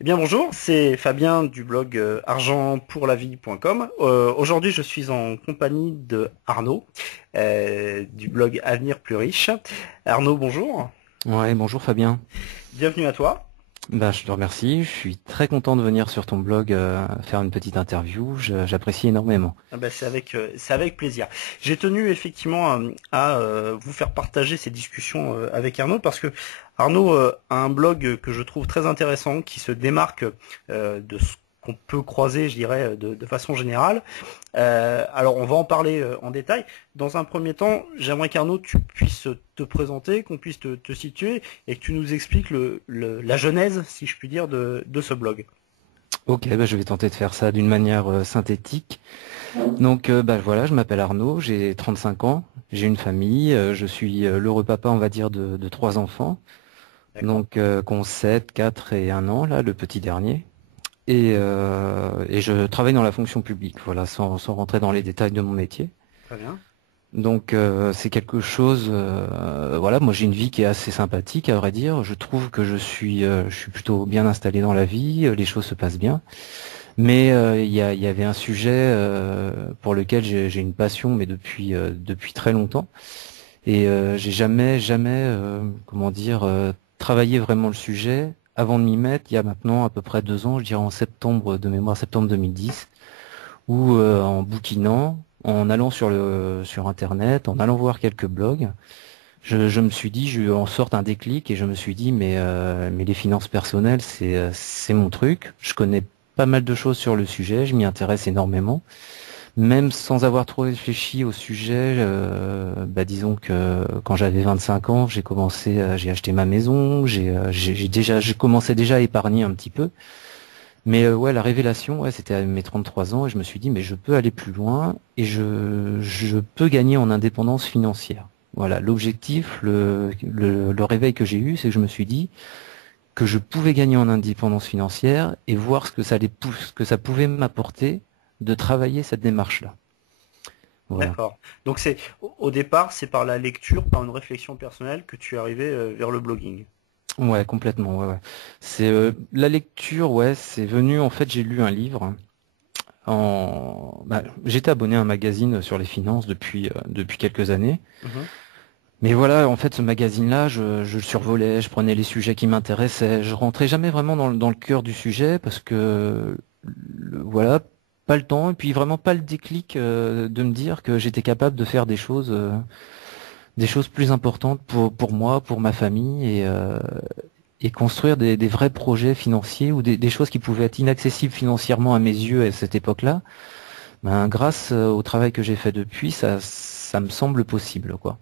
Eh bien bonjour, c'est Fabien du blog argentpourlavie.com. Aujourd'hui je suis en compagnie de Arnaud du blog Avenir plus riche. Arnaud, bonjour, Ouais, bonjour Fabien. bienvenue à toi. Bah, je te remercie. Je suis très content de venir sur ton blog faire une petite interview. J'apprécie énormément. Ah ben, c'est avec plaisir. J'ai tenu effectivement à vous faire partager ces discussions avec Arnaud parce que Arnaud a un blog que je trouve très intéressant qui se démarque de ce qu'on peut croiser, je dirais, de façon générale. Alors on va en parler en détail. Dans un premier temps, j'aimerais qu'Arnaud, tu puisses te présenter, qu'on puisse te situer et que tu nous expliques la genèse, si je puis dire, de ce blog. Ok, bah, je vais tenter de faire ça d'une manière synthétique. Donc bah, voilà, je m'appelle Arnaud, j'ai 35 ans, j'ai une famille, je suis l'heureux papa, on va dire, de trois enfants. D'accord? Donc qui ont 7, 4 et 1 an, là, le petit dernier. Et je travaille dans la fonction publique, voilà, sans rentrer dans les détails de mon métier. Très bien. Donc c'est quelque chose, voilà, moi j'ai une vie qui est assez sympathique à vrai dire. Je trouve que je suis plutôt bien installé dans la vie, les choses se passent bien. Mais il y avait un sujet pour lequel j'ai une passion, mais depuis très longtemps. Et j'ai jamais, comment dire, travaillé vraiment le sujet avant de m'y mettre. Il y a maintenant à peu près 2 ans, je dirais en septembre de mémoire, septembre 2010 ou en bouquinant, en allant sur Internet, en allant voir quelques blogs, je me suis dit, j'ai eu en sorte un déclic et je me suis dit, mais les finances personnelles, c'est mon truc. Je connais pas mal de choses sur le sujet, je m'y intéresse énormément. Même sans avoir trop réfléchi au sujet, bah disons que quand j'avais 25 ans, j'ai acheté ma maison, je commençais déjà à épargner un petit peu. Mais ouais, la révélation, ouais, c'était à mes 33 ans et je me suis dit, mais je peux aller plus loin et je peux gagner en indépendance financière. Voilà, l'objectif, le réveil que j'ai eu, c'est que je me suis dit que je pouvais gagner en indépendance financière et voir ce que ça pouvait m'apporter de travailler cette démarche-là. Voilà. D'accord. Donc au départ, c'est par la lecture, par une réflexion personnelle que tu es arrivé vers le blogging. Ouais, complètement. Ouais, ouais. C'est la lecture, ouais, c'est venu. En fait, j'ai lu un livre. Bah, j'étais abonné à un magazine sur les finances depuis quelques années. Mhm. Mais voilà, en fait, ce magazine-là, je le survolais, je prenais les sujets qui m'intéressaient, je rentrais jamais vraiment dans le cœur du sujet parce que, voilà, pas le temps et puis vraiment pas le déclic de me dire que j'étais capable de faire des choses plus importantes pour moi, pour ma famille et construire des vrais projets financiers ou des choses qui pouvaient être inaccessibles financièrement à mes yeux à cette époque-là. Ben, grâce au travail que j'ai fait depuis, ça me semble possible, quoi.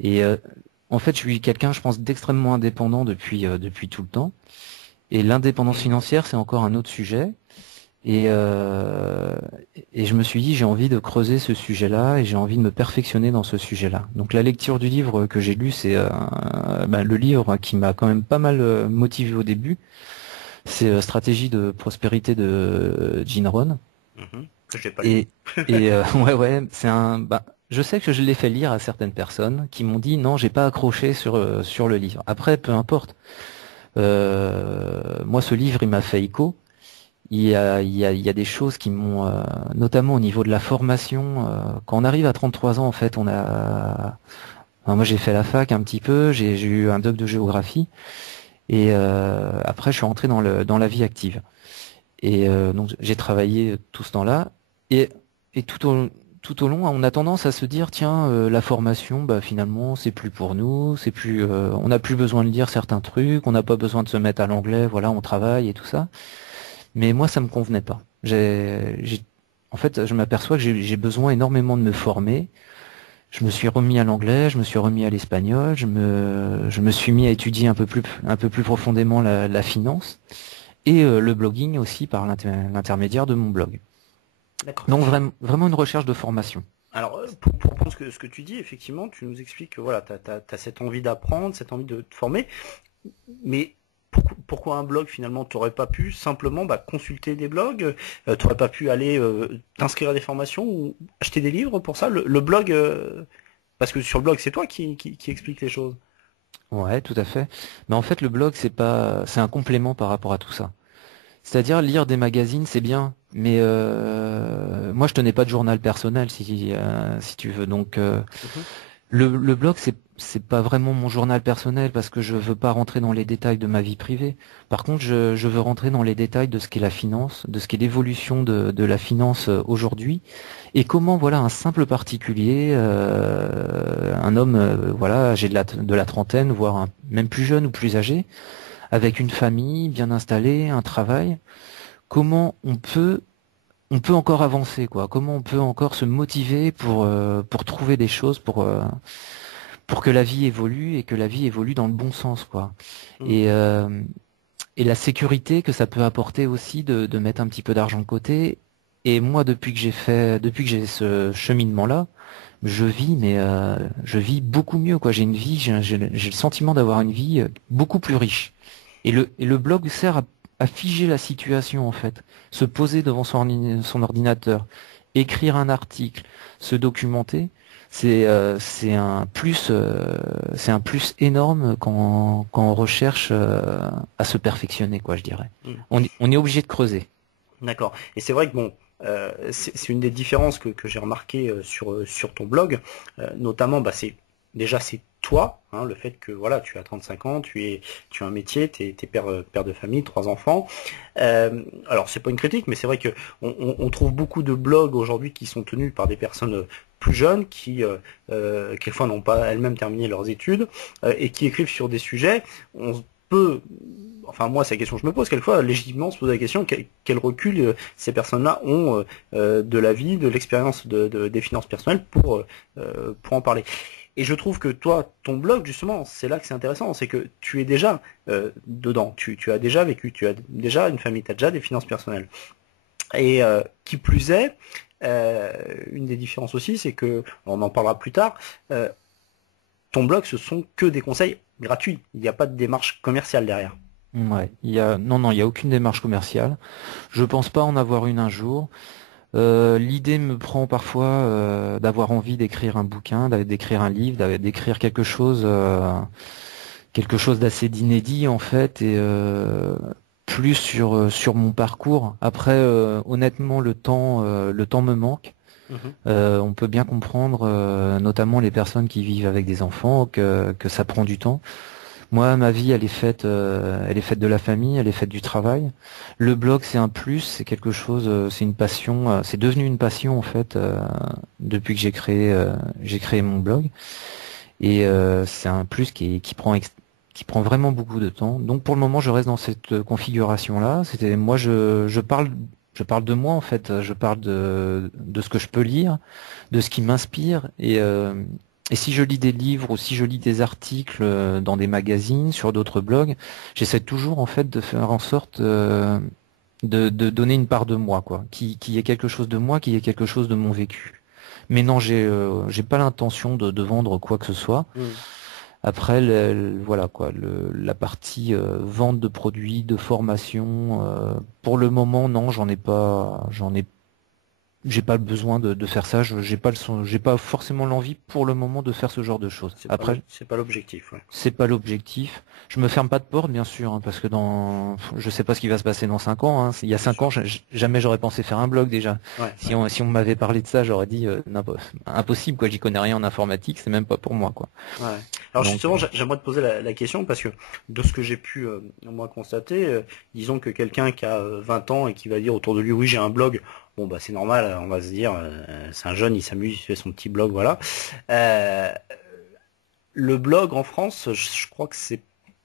Et en fait, je suis quelqu'un, je pense, d'extrêmement indépendant depuis tout le temps. Et l'indépendance financière, c'est encore un autre sujet. Et, euh, et je me suis dit, j'ai envie de creuser ce sujet-là et j'ai envie de me perfectionner dans ce sujet-là. Donc la lecture du livre que j'ai lu, c'est ben, le livre qui m'a quand même pas mal motivé au début. C'est Stratégie de prospérité de Gene Rohn. Mhm. Que j'ai pas lu. Et, ouais, ouais, bah, je sais que je l'ai fait lire à certaines personnes qui m'ont dit non, j'ai pas accroché sur le livre. Après, peu importe. Moi, ce livre, il m'a fait écho. Il y a des choses qui m'ont, notamment au niveau de la formation, quand on arrive à 33 ans, en fait, enfin, moi, j'ai fait la fac un petit peu, j'ai eu un doc de géographie, et après, je suis rentré dans la vie active. Et donc j'ai travaillé tout ce temps-là. Et, et tout au long, on a tendance à se dire, tiens, la formation, bah, finalement, c'est plus pour nous, c'est plus, on n'a plus besoin de lire certains trucs, on n'a pas besoin de se mettre à l'anglais, voilà, on travaille et tout ça. Mais moi, ça me convenait pas. En fait, je m'aperçois que j'ai besoin énormément de me former. Je me suis remis à l'anglais, je me suis remis à l'espagnol, je me suis mis à étudier un peu plus profondément la finance et le blogging aussi par l'intermédiaire de mon blog. D'accord. Donc vraiment une recherche de formation. Alors, pour prendre ce que tu dis, effectivement, tu nous expliques que voilà, tu as cette envie d'apprendre, cette envie de te former, mais pourquoi un blog finalement? Tu n'aurais pas pu simplement consulter des blogs, tu n'aurais pas pu aller t'inscrire à des formations ou acheter des livres pour ça? Le blog, parce que sur le blog, c'est toi qui explique les choses. Ouais, tout à fait. Mais en fait, le blog, c'est pas, c'est un complément par rapport à tout ça. C'est-à-dire lire des magazines, c'est bien, mais moi je tenais pas de journal personnel si tu veux. Donc Mhm. le blog c'est pas vraiment mon journal personnel parce que je veux pas rentrer dans les détails de ma vie privée. Par contre, je veux rentrer dans les détails de ce qu'est la finance, de ce qu'est l'évolution de la finance aujourd'hui et comment voilà un simple particulier, un homme voilà âgé de la trentaine, voire même plus jeune ou plus âgé, avec une famille bien installée, un travail comment on peut encore avancer quoi, comment on peut encore se motiver pour trouver des choses pour que la vie évolue et que la vie évolue dans le bon sens quoi. Mhm. Et et la sécurité que ça peut apporter aussi de mettre un petit peu d'argent de côté. Et moi depuis que j'ai ce cheminement là, je vis mais je vis beaucoup mieux quoi. J'ai une vie, j'ai le sentiment d'avoir une vie beaucoup plus riche. Et le blog sert à figer la situation en fait, se poser devant son ordinateur, écrire un article, se documenter, c'est un plus énorme quand on recherche à se perfectionner quoi, je dirais. Mhm. On est obligé de creuser. D'accord. Et c'est vrai que bon, c'est une des différences que j'ai remarqué sur ton blog, notamment, bah, c'est toi, hein, le fait que voilà, tu as 35 ans, tu as un métier, t'es père de famille, trois enfants. Alors c'est pas une critique, mais c'est vrai que on trouve beaucoup de blogs aujourd'hui qui sont tenus par des personnes plus jeunes qui quelquefois n'ont pas elles-mêmes terminé leurs études et qui écrivent sur des sujets. On peut Enfin moi c'est la question que je me pose quelquefois, légitimement se poser la question quel recul ces personnes-là ont de la vie, de l'expérience des finances personnelles pour en parler. Et je trouve que toi, ton blog, justement, c'est là que c'est intéressant, c'est que tu es déjà dedans, tu as déjà vécu, tu as déjà une famille, tu as déjà des finances personnelles. Et qui plus est, une des différences aussi, c'est que, on en parlera plus tard, euh, ton blog, ce sont que des conseils gratuits, il n'y a pas de démarche commerciale derrière. Ouais, non, il y a aucune démarche commerciale. Je pense pas en avoir une un jour. L'idée me prend parfois d'avoir envie d'écrire un bouquin, d'écrire un livre, d'écrire quelque chose d'assez d'inédit en fait, et plus sur mon parcours. Après, honnêtement, le temps me manque. Mhm. On peut bien comprendre, notamment les personnes qui vivent avec des enfants, que ça prend du temps. Moi, ma vie, elle est faite de la famille, elle est faite du travail. Le blog, c'est un plus, c'est quelque chose, c'est une passion, c'est devenu une passion en fait depuis que j'ai créé mon blog. Et c'est un plus qui prend vraiment beaucoup de temps. Donc pour le moment, je reste dans cette configuration-là. C'était moi, je parle de moi en fait. Je parle de ce que je peux lire, de ce qui m'inspire. Et si je lis des livres ou si je lis des articles dans des magazines, sur d'autres blogs, j'essaie toujours en fait de faire en sorte de donner une part de moi, quoi, qui est quelque chose de moi, qui est quelque chose de mon vécu. Mais non, j'ai pas l'intention de vendre quoi que ce soit. Mhm. Après, voilà quoi, la partie vente de produits, de formation, pour le moment, non, j'ai pas le besoin de faire ça. J'ai pas forcément l'envie pour le moment de faire ce genre de choses. Après, C'est pas l'objectif, ouais. c'est pas l'objectif. Je me ferme pas de porte, bien sûr, hein, parce que je sais pas ce qui va se passer dans 5 ans. Hein. Il y a Bien 5 ans, sûr. jamais j'aurais pensé faire un blog déjà. Ouais, ouais. Si on m'avait parlé de ça, j'aurais dit impossible, quoi. J'y connais rien en informatique, c'est même pas pour moi, quoi. Ouais. Alors Donc, justement, j'aimerais te poser la question parce que de ce que j'ai pu moi constater, disons que quelqu'un qui a 20 ans et qui va dire autour de lui, oui, j'ai un blog, bon bah c'est normal, on va se dire, c'est un jeune, il s'amuse, il fait son petit blog, voilà. Euh, le blog en France, je crois que c'est,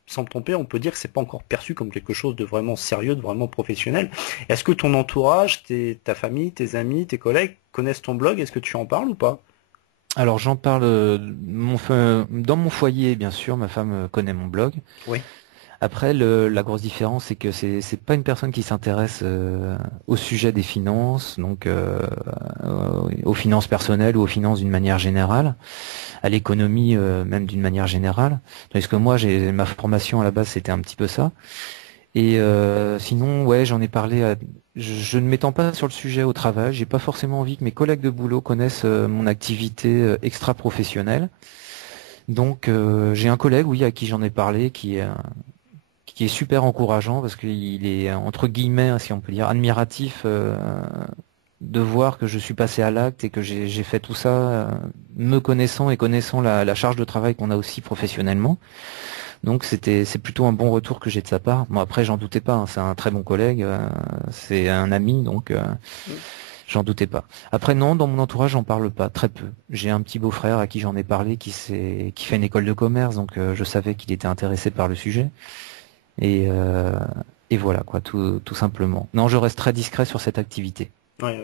sans me tromper, on peut dire que c'est pas encore perçu comme quelque chose de vraiment sérieux, de vraiment professionnel. Est-ce que ton entourage, ta famille, tes amis, tes collègues connaissent ton blog? Est-ce que tu en parles ou pas? alors j'en parle dans mon foyer, bien sûr, ma femme connaît mon blog. Oui. Après, la grosse différence, c'est que c'est pas une personne qui s'intéresse au sujet des finances, donc aux finances personnelles ou aux finances d'une manière générale, à l'économie même d'une manière générale. Tandis que moi, j'ai ma formation à la base, c'était un petit peu ça. Et sinon, ouais, j'en ai parlé. Je ne m'étends pas sur le sujet au travail. J'ai pas forcément envie que mes collègues de boulot connaissent mon activité extra-professionnelle. Donc, j'ai un collègue, oui, à qui j'en ai parlé, qui est super encourageant parce qu'il est entre guillemets, si on peut dire, admiratif de voir que je suis passé à l'acte et que j'ai fait tout ça, me connaissant et connaissant la charge de travail qu'on a aussi professionnellement. Donc c'est plutôt un bon retour que j'ai de sa part. Bon après j'en doutais pas, hein, c'est un très bon collègue, c'est un ami, donc j'en doutais pas. Après non, dans mon entourage j'en parle pas, très peu. J'ai un petit beau-frère à qui j'en ai parlé qui fait une école de commerce, donc je savais qu'il était intéressé par le sujet. Et, euh, et voilà quoi, tout simplement. Non, je reste très discret sur cette activité. Ouais,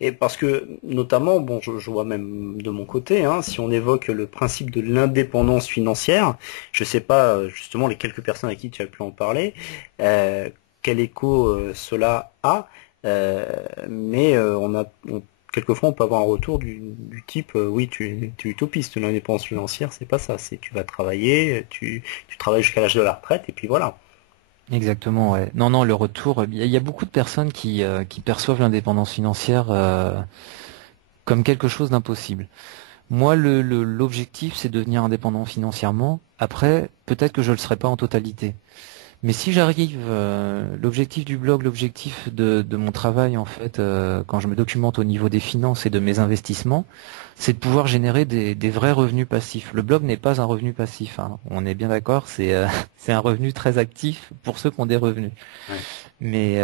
et parce que notamment, bon, je vois même de mon côté, hein, si on évoque le principe de l'indépendance financière, je sais pas justement les quelques personnes à qui tu as pu en parler, euh, quel écho cela a, euh, mais quelquefois on peut avoir un retour du type, oui, tu es utopiste, l'indépendance financière, c'est pas ça, c'est tu vas travailler, tu travailles jusqu'à l'âge de la retraite et puis voilà. Exactement, ouais. Non, non, le retour, il y a beaucoup de personnes qui perçoivent l'indépendance financière comme quelque chose d'impossible. Moi, l'objectif, c'est de devenir indépendant financièrement. Après, peut-être que je ne le serai pas en totalité. Mais si j'arrive, l'objectif du blog, l'objectif de mon travail, en fait, quand je me documente au niveau des finances et de mes investissements, c'est de pouvoir générer des vrais revenus passifs. Le blog n'est pas un revenu passif, hein. On est bien d'accord, c'est un revenu très actif pour ceux qui ont des revenus. Ouais. Mais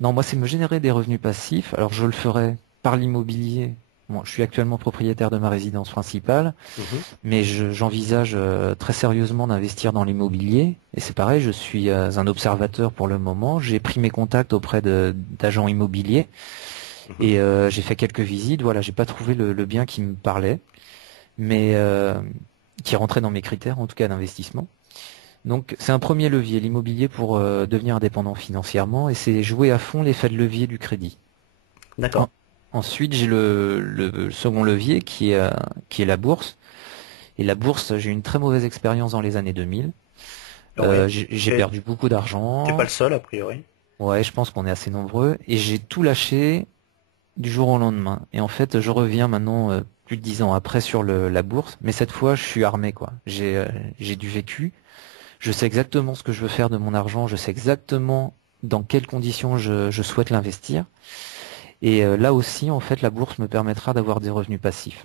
non, moi, c'est me générer des revenus passifs. Alors, je le ferai par l'immobilier. Bon, je suis actuellement propriétaire de ma résidence principale, Mhm. mais j'envisage très sérieusement d'investir dans l'immobilier. Et c'est pareil, je suis un observateur pour le moment. J'ai pris mes contacts auprès d'agents immobiliers Mhm. et j'ai fait quelques visites. Voilà, j'ai pas trouvé le bien qui me parlait, mais qui rentrait dans mes critères, en tout cas d'investissement. Donc c'est un premier levier, l'immobilier pour devenir indépendant financièrement, et c'est jouer à fond l'effet de levier du crédit. En- D'accord. Ensuite, j'ai le second levier qui est la bourse. Et la bourse, j'ai eu une très mauvaise expérience dans les années 2000. Ouais. J'ai perdu beaucoup T'es pas le d'argent. seul a priori. Ouais, je pense qu'on est assez nombreux. Et j'ai tout lâché du jour au lendemain. Et en fait, je reviens maintenant plus de 10 ans après sur la bourse. Mais cette fois, je suis armé, quoi. J'ai du vécu. Je sais exactement ce que je veux faire de mon argent. Je sais exactement dans quelles conditions je souhaite l'investir. Et là aussi, en fait, la bourse me permettra d'avoir des revenus passifs.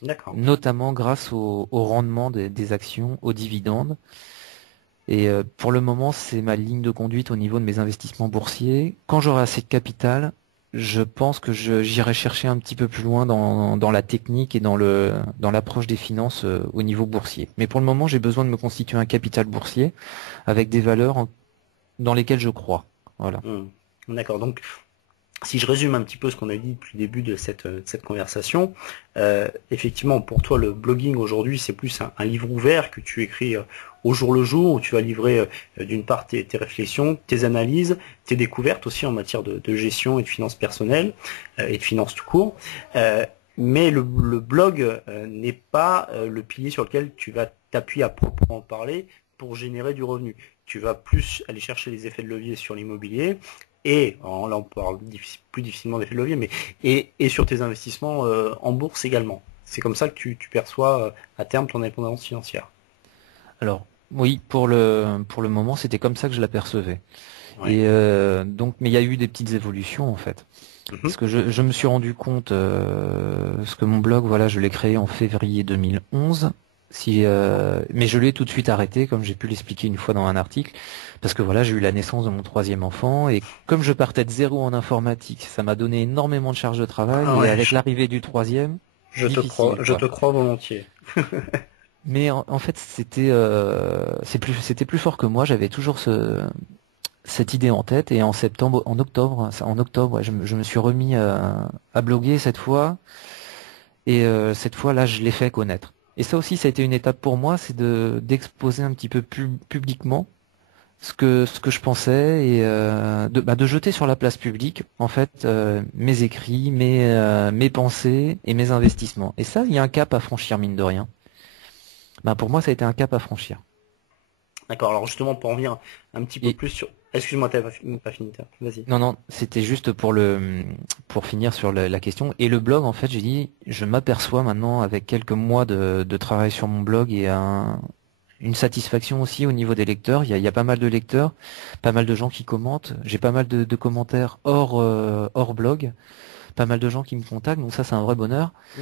D'accord. Notamment grâce au rendement des actions, aux dividendes. Et pour le moment, c'est ma ligne de conduite au niveau de mes investissements boursiers. Quand j'aurai assez de capital, je pense que j'irai chercher un petit peu plus loin dans la technique et dans l'approche des finances au niveau boursier. Mais pour le moment, j'ai besoin de me constituer un capital boursier avec des valeurs dans lesquelles je crois. Voilà. Hmm. D'accord. Donc, si je résume un petit peu ce qu'on a dit depuis le début de cette conversation, effectivement, pour toi, le blogging aujourd'hui, c'est plus un livre ouvert que tu écris au jour le jour, où tu vas livrer d'une part tes réflexions, tes analyses, tes découvertes aussi en matière de gestion et de finances personnelles et de finances tout court. Mais le blog n'est pas le pilier sur lequel tu vas t'appuyer à proprement parler pour générer du revenu. Tu vas plus aller chercher les effets de levier sur l'immobilier et là on parle plus difficilement d'effet de levier, mais et sur tes investissements en bourse également. C'est comme ça que tu perçois à terme ton indépendance financière. Alors, oui, pour le moment, c'était comme ça que je l'apercevais. Ouais. Et donc, mais il y a eu des petites évolutions en fait. Mhm. Parce que je me suis rendu compte, parce que mon blog, voilà, je l'ai créé en février 2011. Mais je l'ai tout de suite arrêté, comme j'ai pu l'expliquer une fois dans un article, parce que voilà, j'ai eu la naissance de mon troisième enfant, et comme je partais de zéro en informatique, ça m'a donné énormément de charge de travail, Ah et ouais, avec l'arrivée du troisième, difficile, je quoi. te crois volontiers. Mais en fait, c'était plus fort que moi. J'avais toujours cette idée en tête, et en octobre, ouais, je me suis remis à bloguer cette fois. Et cette fois-là, je l'ai fait connaître. Et ça aussi, ça a été une étape pour moi, c'est d'exposer un petit peu plus publiquement ce que je pensais et de jeter sur la place publique en fait mes écrits, mes pensées et mes investissements. Et ça, il y a un cap à franchir mine de rien. Bah, pour moi, ça a été un cap à franchir. D'accord, alors justement pour en venir un petit peu Et plus sur. Excuse-moi, t'avais pas fini, vas-y. non, non, c'était juste pour finir sur la question. Et le blog, en fait, j'ai dit, je m'aperçois maintenant avec quelques mois de travail sur mon blog une satisfaction aussi au niveau des lecteurs. Il y a pas mal de lecteurs, pas mal de gens qui commentent. J'ai pas mal de commentaires hors blog, pas mal de gens qui me contactent, donc ça c'est un vrai bonheur. Mm.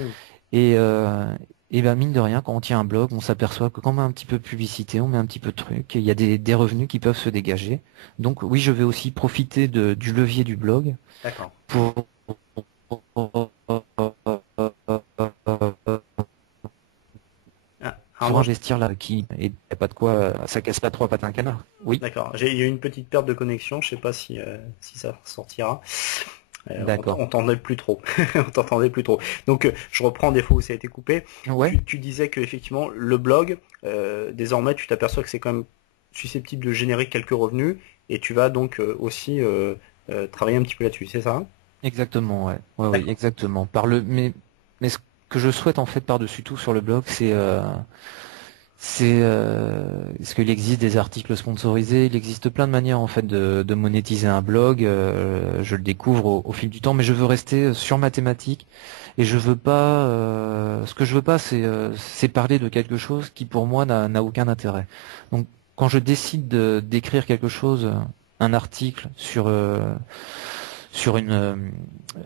Et, euh, et ben mine de rien, quand on tient un blog, on s'aperçoit que quand on met un petit peu de publicité, on met un petit peu de trucs, il y a des revenus qui peuvent se dégager. Donc oui, je vais aussi profiter du levier du blog D'accord. pour Ah, pour Arnaud, investir là, qui et y a pas de quoi, ça casse pas trois pattes à un canard. Oui, d'accord. Il y a eu une petite perte de connexion, je sais pas si ça sortira. d'accord. On t'entendait plus trop. On t'entendait plus trop. Donc je reprends des fois où ça a été coupé. Ouais, Tu disais que effectivement le blog, désormais tu t'aperçois que c'est quand même susceptible de générer quelques revenus et tu vas donc aussi travailler un petit peu là-dessus, c'est ça? exactement, ouais. Ouais, oui, D'accord. exactement. Mais ce que je souhaite en fait par-dessus tout sur le blog, est-ce qu'il existe des articles sponsorisés? Il existe plein de manières en fait de monétiser un blog. Je le découvre au fil du temps, mais je veux rester sur ma thématique et je veux pas. Ce que je veux pas, c'est parler de quelque chose qui pour moi n'a aucun intérêt. Donc quand je décide d'écrire quelque chose, un article sur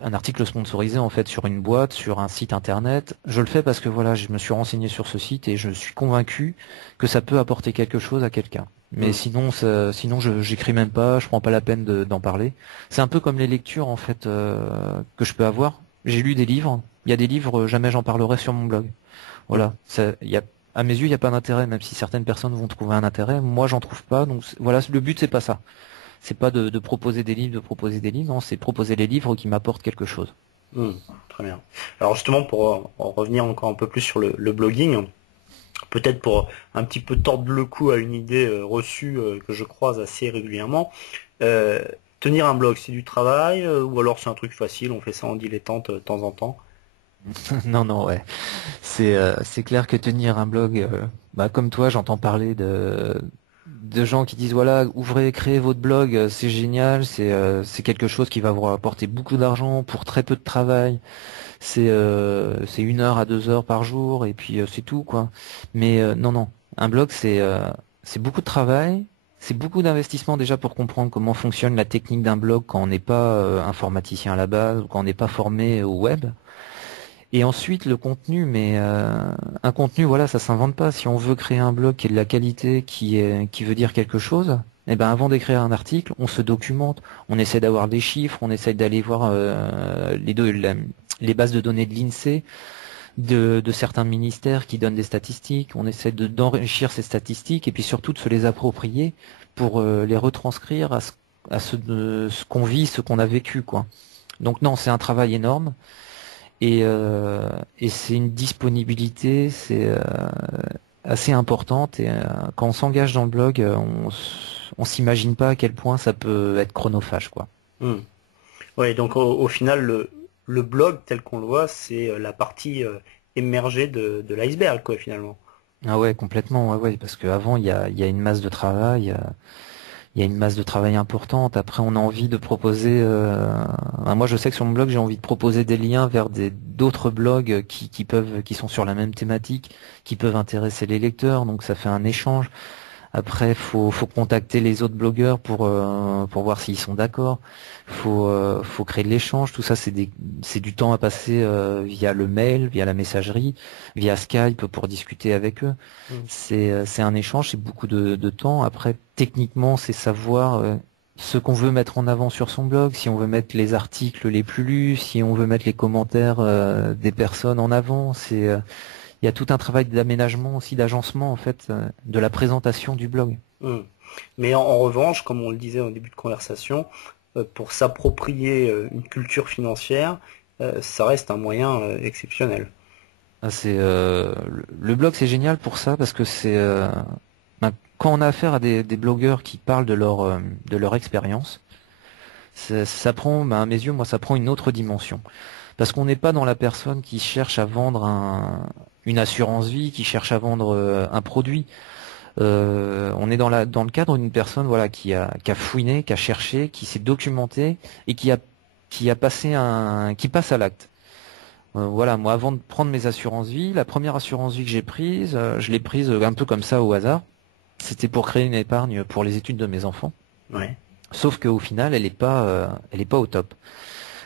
un article sponsorisé en fait sur une boîte, sur un site internet. Je le fais parce que voilà, je me suis renseigné sur ce site et je suis convaincu que ça peut apporter quelque chose à quelqu'un. Mais Hmm. sinon, sinon j'écris même pas, je prends pas la peine d'en parler. C'est un peu comme les lectures en fait que je peux avoir. J'ai lu des livres. Il y a des livres, jamais j'en parlerai sur mon blog. Hmm. Voilà, à mes yeux, il n'y a pas d'intérêt, même si certaines personnes vont trouver un intérêt. Moi, j'en trouve pas. Donc voilà, le but c'est pas ça. C'est pas de proposer des livres, de proposer des livres, non, c'est de proposer les livres qui m'apportent quelque chose. Hmm. Très bien. Alors justement pour en revenir encore un peu plus sur le blogging, peut-être pour un petit peu tordre le cou à une idée reçue que je croise assez régulièrement. Euh, Tenir un blog, c'est du travail ou alors c'est un truc facile, on fait ça en dilettante de temps en temps. Non, non, ouais. C'est clair que tenir un blog, bah, comme toi, j'entends parler de gens qui disent voilà, ouvrez, créez votre blog, c'est génial, c'est quelque chose qui va vous apporter beaucoup d'argent pour très peu de travail. C'est 1 heure à 2 heures par jour et puis c'est tout quoi. Mais non, non, un blog c'est beaucoup de travail. C'est beaucoup d'investissement déjà pour comprendre comment fonctionne la technique d'un blog quand on n'est pas informaticien à la base ou quand on n'est pas formé au web. Et ensuite le contenu, mais un contenu, voilà, ça s'invente pas. Si on veut créer un blog qui est de la qualité, qui veut dire quelque chose, eh ben avant d'écrire un article, on se documente, on essaie d'avoir des chiffres, on essaie d'aller voir les bases de données de l'INSEE, de certains ministères qui donnent des statistiques, on essaie d'enrichir ces statistiques et puis surtout de se les approprier pour les retranscrire à ce qu'on vit, ce qu'on a vécu, quoi. Donc non, c'est un travail énorme. Et c'est une disponibilité, c'est assez importante. Et quand on s'engage dans le blog, on s'imagine pas à quel point ça peut être chronophage, quoi. Hmm. Ouais, donc au final, le blog tel qu'on le voit, c'est la partie émergée de l'iceberg, quoi, finalement. Ah ouais, complètement, ouais, ouais, parce qu'avant il y a une masse de travail, il y a une masse de travail importante. Après, on a envie de proposer. Moi, je sais que sur mon blog, j'ai envie de proposer des liens vers d'autres blogs qui sont sur la même thématique, qui peuvent intéresser les lecteurs. Donc, ça fait un échange. Après, faut contacter les autres blogueurs pour voir s'ils sont d'accord. Faut créer de l'échange. Tout ça, c'est du temps à passer via le mail, via la messagerie, via Skype pour discuter avec eux. Hmm. C'est un échange, c'est beaucoup de temps. Après, techniquement, c'est savoir ce qu'on veut mettre en avant sur son blog, si on veut mettre les articles les plus lus, si on veut mettre les commentaires des personnes en avant. Il y a tout un travail d'aménagement aussi, d'agencement en fait, de la présentation du blog. Hmm. Mais en revanche, comme on le disait au début de conversation, pour s'approprier une culture financière, ça reste un moyen exceptionnel. Ah, le blog, c'est génial pour ça parce que quand on a affaire à des blogueurs qui parlent de leur expérience, ça prend, à mes yeux, moi, ça prend une autre dimension. Parce qu'on n'est pas dans la personne qui cherche à vendre une assurance vie, qui cherche à vendre un produit. On est dans le cadre d'une personne voilà qui a fouiné, qui a cherché, qui s'est documenté et qui passe à l'acte. Voilà, moi avant de prendre mes assurances vie, la première assurance vie que j'ai prise, je l'ai prise un peu comme ça au hasard. C'était pour créer une épargne pour les études de mes enfants. Ouais. Sauf qu'au final, elle est pas au top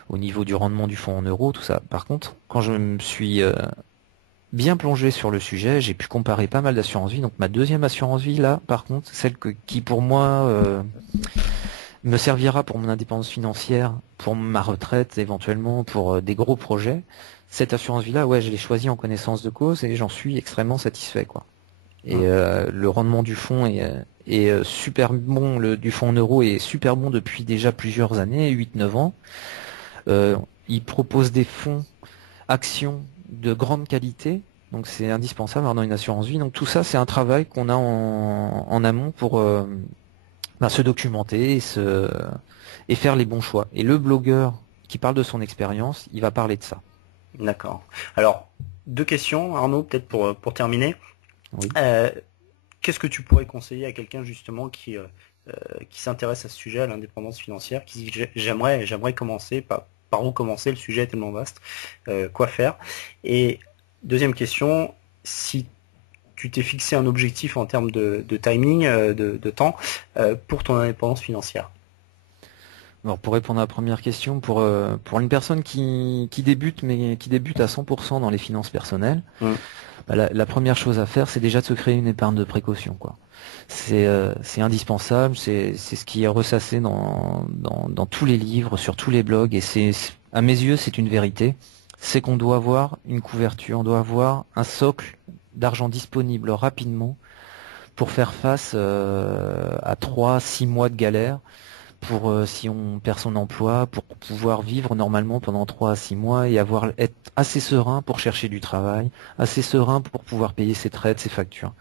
au niveau du rendement du fonds en euros, tout ça. Par contre, quand je me suis bien plongé sur le sujet, j'ai pu comparer pas mal d'assurances vie. Donc ma deuxième assurance vie là, par contre, qui pour moi me servira pour mon indépendance financière, pour ma retraite éventuellement, pour des gros projets. Cette assurance vie là, ouais, je l'ai choisie en connaissance de cause et j'en suis extrêmement satisfait, quoi. Et Hum. le rendement du fonds est super bon, du fonds en euros est super bon depuis déjà plusieurs années, 8-9 ans. Il propose des fonds actions de grande qualité, donc c'est indispensable dans une assurance vie. Donc tout ça, c'est un travail qu'on a en amont pour se documenter et faire les bons choix. Et le blogueur qui parle de son expérience, il va parler de ça. D'accord. Alors, deux questions, Arnaud, peut-être pour terminer. Oui. Euh, Qu'est-ce que tu pourrais conseiller à quelqu'un justement qui s'intéresse à ce sujet, à l'indépendance financière, qui dit j'aimerais commencer, par où commencer, le sujet est tellement vaste, quoi faire? Et deuxième question, si tu t'es fixé un objectif en termes de timing, de temps, pour ton indépendance financière. Alors pour répondre à la première question, pour une personne qui débute, mais qui débute à 100% dans les finances personnelles, Mm. la première chose à faire, c'est déjà de se créer une épargne de précaution, quoi. C'est indispensable, c'est ce qui est ressassé dans tous les livres, sur tous les blogs, et à mes yeux, c'est une vérité. C'est qu'on doit avoir une couverture, on doit avoir un socle d'argent disponible rapidement pour faire face à 3-6 mois de galère, pour si on perd son emploi, pour pouvoir vivre normalement pendant 3 à 6 mois et être assez serein pour chercher du travail, assez serein pour pouvoir payer ses traites, ses factures.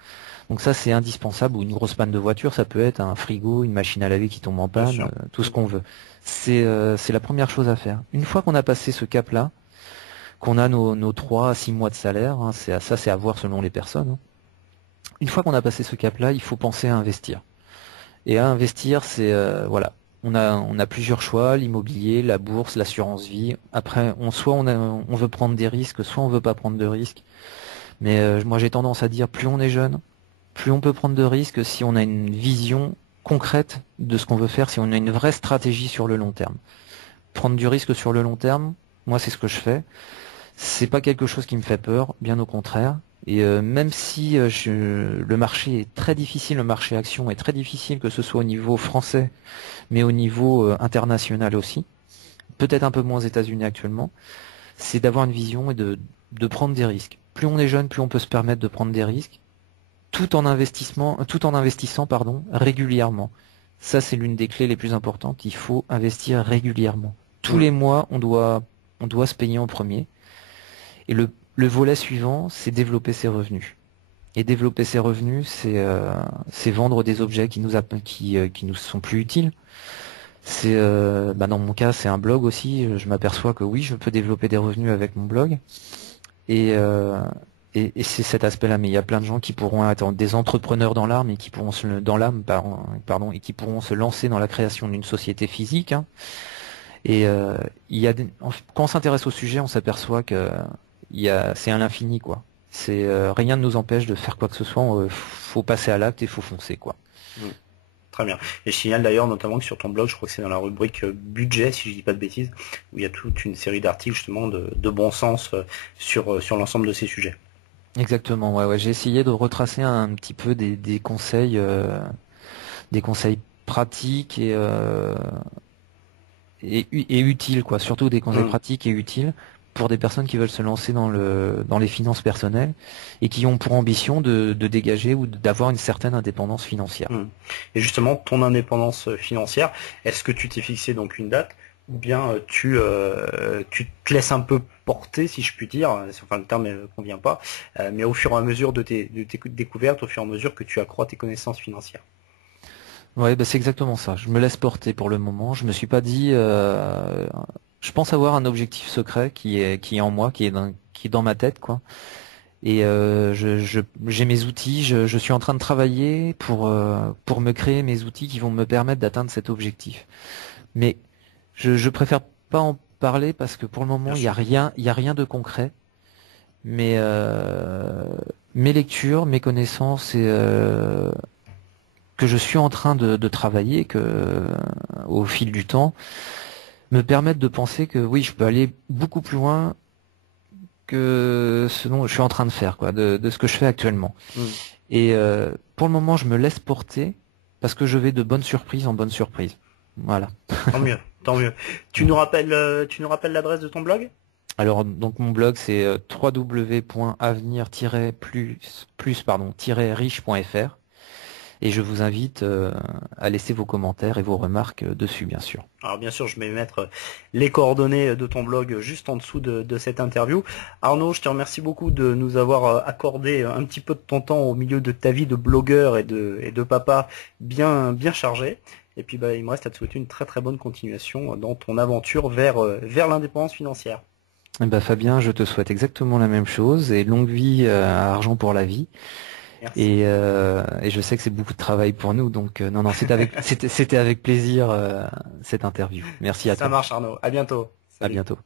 Donc ça, c'est indispensable. Ou une grosse panne de voiture, ça peut être un frigo, une machine à laver qui tombe en Bien panne, sûr. tout ce qu'on veut. C'est la première chose à faire. Une fois qu'on a passé ce cap-là, qu'on a nos 3 à 6 mois de salaire, hein, c'est à voir selon les personnes, hein. Une fois qu'on a passé ce cap-là, il faut penser à investir. Et à investir, c'est voilà. On a plusieurs choix, l'immobilier, la bourse, l'assurance vie. Après, soit on veut prendre des risques, soit on veut pas prendre de risques. Mais moi j'ai tendance à dire plus on est jeune, plus on peut prendre de risques si on a une vision concrète de ce qu'on veut faire, si on a une vraie stratégie sur le long terme. Prendre du risque sur le long terme, moi c'est ce que je fais. C'est pas quelque chose qui me fait peur, bien au contraire. Et même si le marché est très difficile, le marché action est très difficile, que ce soit au niveau français, mais au niveau international aussi, peut-être un peu moins aux États-Unis actuellement, c'est d'avoir une vision et de prendre des risques. Plus on est jeune, plus on peut se permettre de prendre des risques, tout en investissant, pardon, régulièrement. Ça, c'est l'une des clés les plus importantes. Il faut investir régulièrement. Tous Mm. les mois, on doit se payer en premier. Et le volet suivant, c'est développer ses revenus. Et développer ses revenus, c'est vendre des objets qui nous sont plus utiles. Dans mon cas, c'est un blog aussi. Je m'aperçois que oui, je peux développer des revenus avec mon blog. Et, euh, et c'est cet aspect-là. Mais il y a plein de gens qui pourront être des entrepreneurs dans l'âme et qui pourront dans l'âme, pardon, et qui pourront se lancer dans la création d'une société physique, hein. Et quand on s'intéresse au sujet, on s'aperçoit que c'est à l'infini, quoi. Rien ne nous empêche de faire quoi que ce soit. Faut passer à l'acte et faut foncer, quoi. Mm. Très bien. Et je signale d'ailleurs notamment que sur ton blog, je crois que c'est dans la rubrique budget, si je dis pas de bêtises, où il y a toute une série d'articles justement de bon sens sur l'ensemble de ces sujets. Exactement. Ouais, ouais. J'ai essayé de retracer un petit peu des conseils pratiques et utiles, quoi. Surtout des conseils Mm. pratiques et utiles pour des personnes qui veulent se lancer dans les finances personnelles et qui ont pour ambition de dégager ou d'avoir une certaine indépendance financière. Mm. Et justement, ton indépendance financière, est-ce que tu t'es fixé donc une date ou bien tu te laisses un peu porter, si je puis dire, enfin le terme ne convient pas, mais au fur et à mesure de tes découvertes, au fur et à mesure que tu accrois tes connaissances financières. Ouais, bah c'est exactement ça. Je me laisse porter pour le moment. Je me suis pas dit. Je pense avoir un objectif secret qui est en moi, qui est dans ma tête, quoi. Et j'ai mes outils. Je suis en train de travailler pour me créer mes outils qui vont me permettre d'atteindre cet objectif. Mais je préfère pas parler parce que pour le moment, il y a rien de concret. Mais mes lectures, mes connaissances et que je suis en train de travailler, au fil du temps, me permettent de penser que oui, je peux aller beaucoup plus loin que ce dont je suis en train de faire, quoi, de ce que je fais actuellement. Et pour le moment, je me laisse porter parce que je vais de bonne surprise en bonne surprise. Voilà. Tant mieux, tant mieux. Tu nous rappelles l'adresse de ton blog? Alors donc mon blog c'est www.avenir-riche.fr et je vous invite à laisser vos commentaires et vos remarques dessus bien sûr. Alors bien sûr, je vais mettre les coordonnées de ton blog juste en dessous de cette interview. Arnaud, je te remercie beaucoup de nous avoir accordé un petit peu de ton temps au milieu de ta vie de blogueur et de papa bien chargé. Et puis il me reste à te souhaiter une très très bonne continuation dans ton aventure vers l'indépendance financière. Eh ben, Fabien, je te souhaite exactement la même chose et longue vie à Argent pour la vie. Merci. Et je sais que c'est beaucoup de travail pour nous, donc non, c'était avec plaisir cette interview. Merci à toi. Ça marche Arnaud, à bientôt. À bientôt.